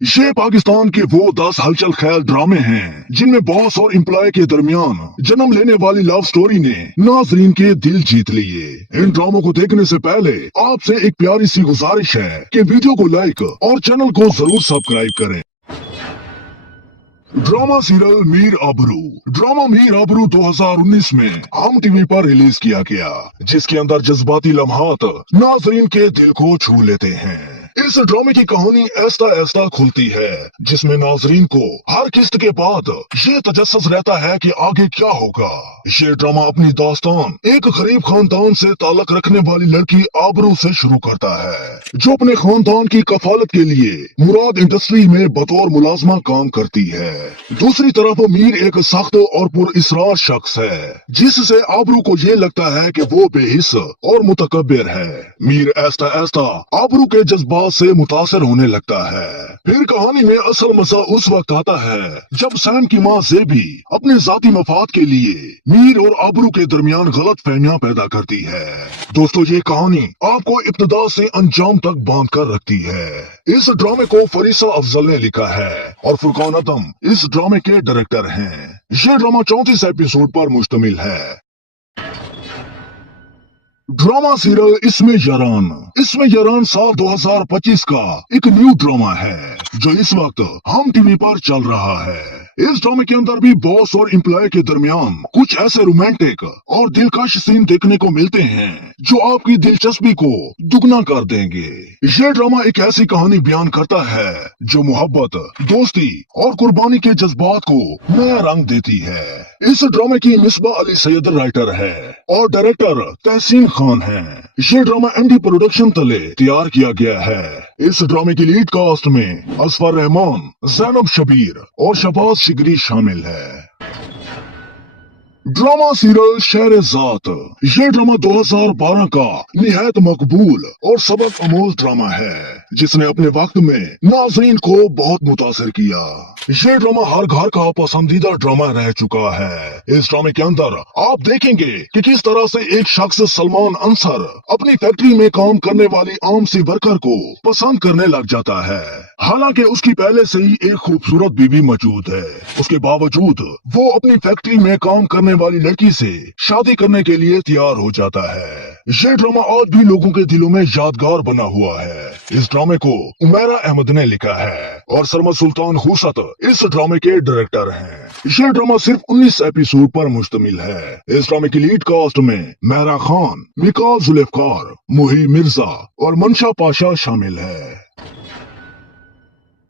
ये पाकिस्तान के वो 10 हलचल ख्याल ड्रामे हैं जिनमें बॉस और एम्प्लॉय के दरमियान जन्म लेने वाली लव स्टोरी ने नाजरीन के दिल जीत लिए। इन ड्रामों को देखने से पहले आपसे एक प्यारी सी गुजारिश है कि वीडियो को लाइक और चैनल को जरूर सब्सक्राइब करें। ड्रामा सीरियल मीर आबरू। ड्रामा मीर आबरू 2019 में हम टीवी पर रिलीज किया गया, जिसके अंदर जज्बाती लम्हात नाजरीन के दिल को छू लेते हैं। इस ड्रामे की कहानी ऐसा ऐसा खुलती है जिसमें नाजरीन को हर किस्त के बाद ये तजस्सुस रहता है कि आगे क्या होगा। ये ड्रामा अपनी दास्तान एक गरीब खानदान से ताल्लुक रखने वाली लड़की आबरू से शुरू करता है, जो अपने खानदान की कफालत के लिए मुराद इंडस्ट्री में बतौर मुलाजमा काम करती है। दूसरी तरफ मीर एक सख्त और पुरइसरार शख्स है, जिससे आबरू को ये लगता है कि वो बेहिस और मुतकब्बिर है। मीर ऐसा ऐसा आबरू के जज्बात से मुतासर होने लगता है। फिर कहानी में असल मजा उस वक्त आता है जब सैम की माँ ज़ेबी अपने जाती मफाद के लिए मीर और आबरू के दरमियान गलत फहमियां पैदा करती है। दोस्तों, ये कहानी आपको इब्तिदा से अंजाम तक बांध कर रखती है। इस ड्रामे को फरीसा अफजल ने लिखा है और फुरकान अदम इस ड्रामे के डायरेक्टर हैं। ये ड्रामा 34 एपिसोड पर मुश्तमिल है। ड्रामा सीरियल इसमें यारान साल 2025 का एक न्यू ड्रामा है जो इस वक्त हम टीवी पर चल रहा है। इस ड्रामे के अंदर भी बॉस और एम्प्लॉय के दरमियान कुछ ऐसे रोमांटिक और दिलकश सीन देखने को मिलते हैं जो आपकी दिलचस्पी को दुगना कर देंगे। ये ड्रामा एक ऐसी कहानी बयान करता है जो मोहब्बत, दोस्ती और कुर्बानी के जज्बात को नया रंग देती है। इस ड्रामे की मिसबा अली सैयद राइटर है और डायरेक्टर तहसीन खान है। ये ड्रामा एमडी प्रोडक्शन तले तैयार किया गया है। इस ड्रामे की लीड कास्ट में असफर रहमान, जैनब शबीर और शहबाज शिगरी शामिल है। Drama serial Shahrezad. ये ड्रामा 2012 का निहायत मकबूल और सबक आमोज ड्रामा है, जिसने अपने वक्त में नाज़रीन को बहुत मुतासिर किया। ये ड्रामा हर घर का पसंदीदा ड्रामा रह चुका है। इस ड्रामे के अंदर आप देखेंगे कि किस तरह से एक शख्स सलमान अंसर अपनी फैक्ट्री में काम करने वाली आम सी वर्कर को पसंद करने लग जाता है। हालांकि उसकी पहले से ही एक खूबसूरत बीवी मौजूद है, उसके बावजूद वो अपनी फैक्ट्री में काम करने वाली लड़की से शादी करने के लिए तैयार हो जाता है। ये ड्रामा आज भी लोगों के दिलों में यादगार बना हुआ है। इस ड्रामे को उमैरा अहमद ने लिखा है और सरमद सुल्तान हुसत इस ड्रामे के डायरेक्टर हैं। ये ड्रामा सिर्फ 19 एपिसोड पर मुश्तमिल है। इस ड्रामे की लीड कास्ट में मेहरा खान, मिकाल जुल्फकार, मुही मिर्जा और मंशा पाशा शामिल है।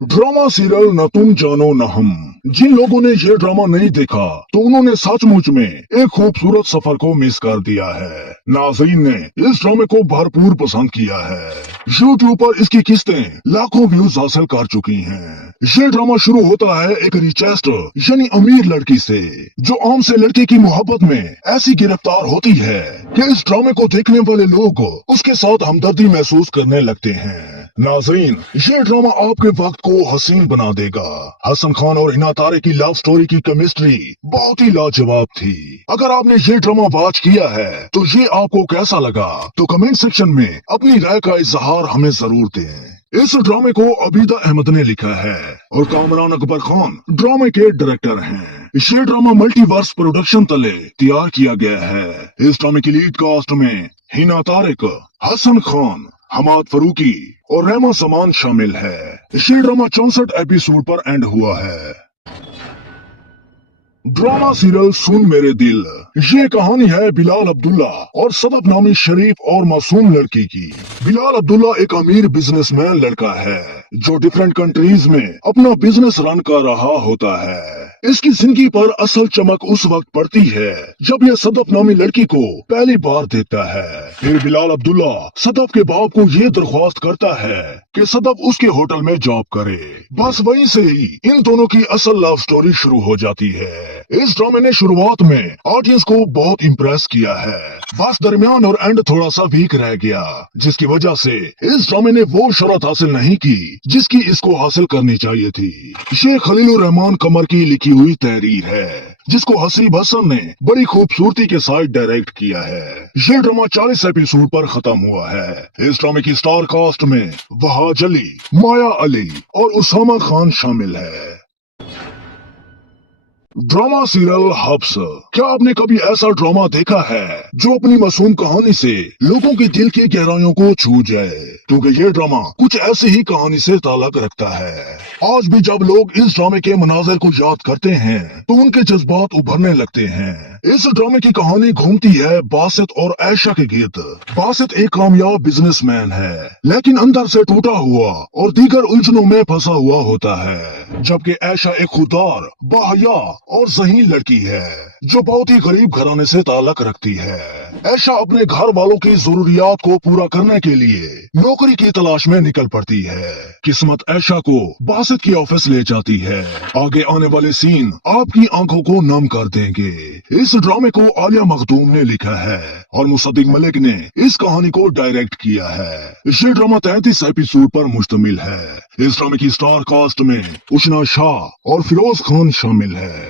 ड्रामा सीरियल न तुम जानो न हम। जिन लोगों ने ये ड्रामा नहीं देखा तो उन्होंने सचमुच में एक खूबसूरत सफर को मिस कर दिया है। नाज़रीन ने इस ड्रामे को भरपूर पसंद किया है। यूट्यूब पर इसकी किस्तें लाखों व्यूज हासिल कर चुकी हैं। ये ड्रामा शुरू होता है एक रिचेस्ट यानी अमीर लड़की से, जो आम से लड़के की मोहब्बत में ऐसी गिरफ्तार होती है कि इस ड्रामे को देखने वाले लोग उसके साथ हमदर्दी महसूस करने लगते हैं। नाज़रीन, ये ड्रामा आपके वक्त को हसीन बना देगा। हसन खान और हिना तारे की लव स्टोरी की केमिस्ट्री बहुत ही लाजवाब थी। अगर आपने ये ड्रामा वॉच किया है तो ये आपको कैसा लगा, तो कमेंट सेक्शन में अपनी राय का इजहार हमें जरूर दें। इस ड्रामे को अबीदा अहमद ने लिखा है और कामरान अकबर खान ड्रामे के डायरेक्टर हैं। ये ड्रामा मल्टीवर्स प्रोडक्शन तले तैयार किया गया है। इस ड्रामे की लीड कास्ट में हिना तारिक, हसन खान, हमाद फरूकी और रहमा समान शामिल है। ये ड्रामा 64 एपिसोड पर एंड हुआ है। ड्रामा सीरियल सुन मेरे दिल। ये कहानी है बिलाल अब्दुल्ला और सदफ नामी शरीफ और मासूम लड़की की। बिलाल अब्दुल्ला एक अमीर बिजनेसमैन लड़का है जो डिफरेंट कंट्रीज में अपना बिजनेस रन कर रहा होता है। इसकी जिंदगी पर असल चमक उस वक्त पड़ती है जब यह सदफ नामी लड़की को पहली बार देखता है। फिर बिलाल अब्दुल्ला सदफ के बाप को ये दरख्वास्त करता है कि सदफ उसके होटल में जॉब करे। बस वहीं से ही इन दोनों की असल लव स्टोरी शुरू हो जाती है। इस ड्रामे ने शुरुआत में ऑडियंस को बहुत इम्प्रेस किया है, बस दरमियान और एंड थोड़ा सा वीक रह गया, जिसकी वजह से इस ड्रामे ने वो शोहरत हासिल नहीं की जिसकी इसको हासिल करनी चाहिए थी। ये खलीलुर रहमान कमर की लिखी हुई तहरीर है। जिसको हसीब हसन ने बड़ी खूबसूरती के साथ डायरेक्ट किया है। ये ड्रामा 40 एपिसोड पर खत्म हुआ है। इस ड्रामे की स्टार कास्ट में वहाज अली, माया अली और उसामा खान शामिल है। Drama serial Habs. क्या आपने कभी ऐसा ड्रामा देखा है जो अपनी मासूम कहानी से लोगों के दिल की गहराइयों को छू जाए? क्योंकि ये ड्रामा कुछ ऐसी ही कहानी से ताल्लुक रखता है। आज भी जब लोग इस ड्रामे के मनाज़र को याद करते हैं तो उनके जज्बात उभरने लगते हैं। इस ड्रामे की कहानी घूमती है बासित और आयशा के गिर्द। बासित एक कामयाब बिजनेसमैन है, लेकिन अंदर से टूटा हुआ और दीगर उलझनों में फंसा हुआ होता है, जबकि आयशा एक खुददार, बाहया और ज़हीन लड़की है जो बहुत ही गरीब घराने से ताल्लुक रखती है। आयशा अपने घर वालों की जरूरियात को पूरा करने के लिए नौकरी की तलाश में निकल पड़ती है। किस्मत आयशा को बासित की ऑफिस ले जाती है। आगे आने वाले सीन आपकी आंखों को नम कर देंगे। इस ड्रामे को आलिया मखदूम ने लिखा है और मुसद्दिक मलिक ने इस कहानी को डायरेक्ट किया है। ये ड्रामा 33 एपिसोड पर मुश्तमिल है। इस ड्रामे की स्टार कास्ट में उशना शाह और फिरोज खान शामिल है।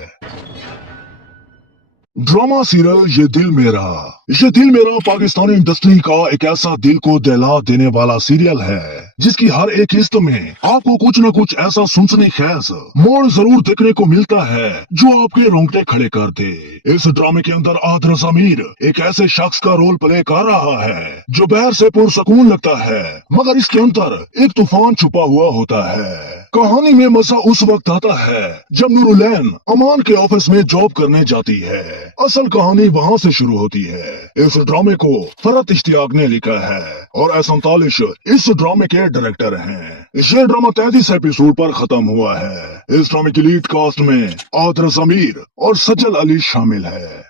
ड्रामा सीरियल ये दिल मेरा पाकिस्तानी इंडस्ट्री का एक ऐसा दिल को दहला देने वाला सीरियल है जिसकी हर एक किस्त में आपको कुछ न कुछ ऐसा सनसनीखेज मोड़ जरूर देखने को मिलता है जो आपके रोंगटे खड़े कर दे। इस ड्रामे के अंदर आदर ज़मीर एक ऐसे शख्स का रोल प्ले कर रहा है जो बाहर से पुरसकून लगता है, मगर इसके अंदर एक तूफान छुपा हुआ होता है। कहानी में मजा उस वक्त आता है जब नूरुलैन अमान के ऑफिस में जॉब करने जाती है। असल कहानी वहाँ से शुरू होती है। इस ड्रामे को फरत इश्तियाक ने लिखा है और एहसन तालिश इस ड्रामे के डायरेक्टर हैं। ये ड्रामा 33 एपिसोड पर खत्म हुआ है। इस ड्रामे की लीड कास्ट में आदर ज़मीर और सज्जल अली शामिल है।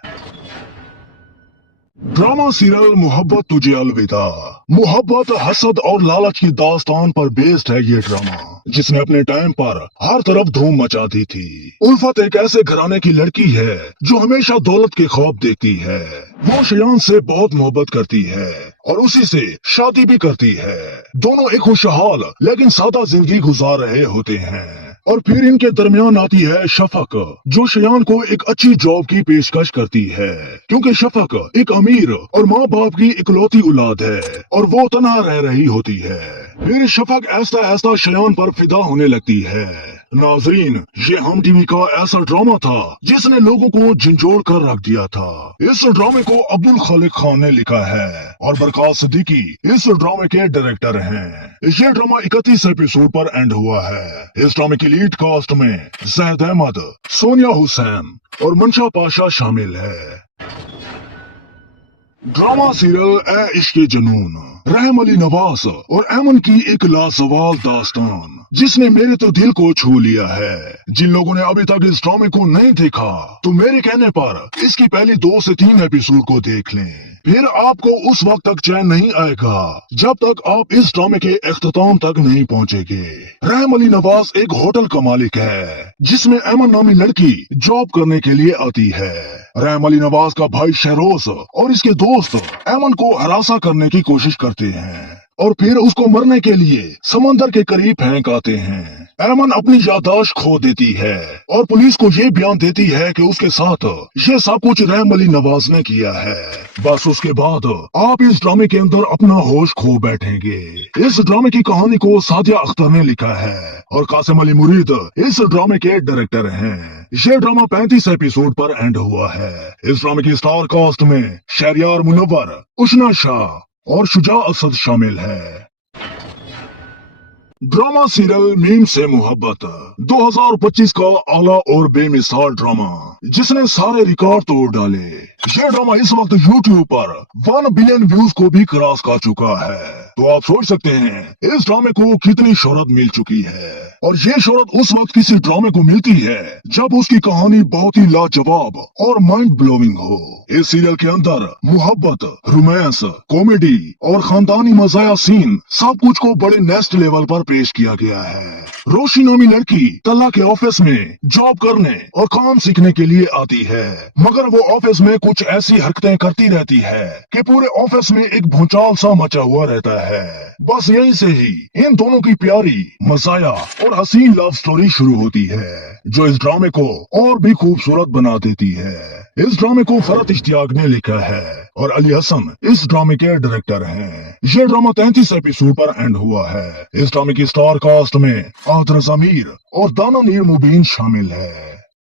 ड्रामा सीरियल मोहब्बत तुझे अलविदा। मोहब्बत, हसद और लालच की दास्तान पर बेस्ड है ये ड्रामा, जिसने अपने टाइम पर हर तरफ धूम मचा दी थी। उल्फत एक ऐसे घराने की लड़की है जो हमेशा दौलत के ख्वाब देखती है। वो शयान से बहुत मोहब्बत करती है और उसी से शादी भी करती है। दोनों एक खुशहाल लेकिन सादा जिंदगी गुजार रहे होते हैं और फिर इनके दरमियान आती है शफक, जो शयान को एक अच्छी जॉब की पेशकश करती है, क्योंकि शफक एक अमीर और माँ बाप की इकलौती औलाद है और वो तन्हा रह रही होती है। फिर शफक ऐसा ऐसा शयान पर फिदा होने लगती है। नाजरीन, ये हम टीवी का ऐसा ड्रामा था जिसने लोगों को झंझोड़ कर रख दिया था। इस ड्रामे को अब्दुल खालिक खान ने लिखा है और बरकत सिद्दीकी इस ड्रामे के डायरेक्टर हैं। ये ड्रामा 31 एपिसोड पर एंड हुआ है। इस ड्रामे की लीड कास्ट में जैद अहमद, सोनिया हुसैन और मंशा पाशा शामिल है। ड्रामा सीरियल ए इश्क़े जुनून। रहम अली नवाज और ऐमन की एक लाजवाब दास्तान जिसने मेरे तो दिल को छू लिया है। जिन लोगों ने अभी तक इस ड्रामे को नहीं देखा तो मेरे कहने पर इसकी पहली 2 से 3 एपिसोड को देख लें। फिर आपको उस वक्त तक चैन नहीं आएगा जब तक आप इस ड्रामे के इख्तिताम तक नहीं पहुंचेंगे। रहम अली नवाज एक होटल का मालिक है जिसमें ऐमन नामी लड़की जॉब करने के लिए आती है। रहम अली नवाज का भाई शहरोज और इसके दोस्त ऐमन को हरासा करने की कोशिश करते हैं और फिर उसको मरने के लिए समंदर के करीब फेंक आते हैं। ऐमन अपनी याददाश्त खो देती है और पुलिस को ये बयान देती है कि उसके साथ ये सब कुछ रहम अली नवाज ने किया है। बस उसके बाद आप इस ड्रामे के अंदर अपना होश खो बैठेंगे। इस ड्रामे की कहानी को सादिया अख्तर ने लिखा है और कासिम अली मुरीद इस ड्रामे के डायरेक्टर हैं। ये ड्रामा 35 एपिसोड पर एंड हुआ है। इस ड्रामे की स्टार कास्ट में शहरियार मुनव्वर, उशना शाह और शुजा असद शामिल है। ड्रामा सीरियल मीम से मोहब्बत 2025 का आला और बेमिसाल ड्रामा जिसने सारे रिकॉर्ड तोड़ डाले। यह ड्रामा इस वक्त YouTube पर 1 बिलियन व्यूज को भी क्रॉस कर चुका है। तो आप सोच सकते हैं इस ड्रामे को कितनी शोहरत मिल चुकी है। और ये शोहरत उस वक्त किसी ड्रामे को मिलती है जब उसकी कहानी बहुत ही लाजवाब और माइंड ब्लोइंग हो। इस सीरियल के अंदर मोहब्बत, रोमांस, कॉमेडी और खानदानी मजाया सीन सब कुछ को बड़े नेक्स्ट लेवल पर पेश किया गया है। रोशी नामी लड़की तल्ला के ऑफिस में जॉब करने और काम सीखने के लिए आती है, मगर वो ऑफिस में कुछ ऐसी हरकतें करती रहती है कि पूरे ऑफिस में एक भूचाल सा मचा हुआ रहता है। बस यहीं से ही इन दोनों की प्यारी, मजाया और हसीन लव स्टोरी शुरू होती है जो इस ड्रामे को और भी खूबसूरत बना देती है। इस ड्रामे को फरहत इश्तियाक ने लिखा है और अली हसन इस ड्रामे के डायरेक्टर हैं। यह ड्रामा 33 एपिसोड पर एंड हुआ है। इस ड्रामे की स्टार कास्ट में आदरस अमीर और दाना नीर मुबीन शामिल है।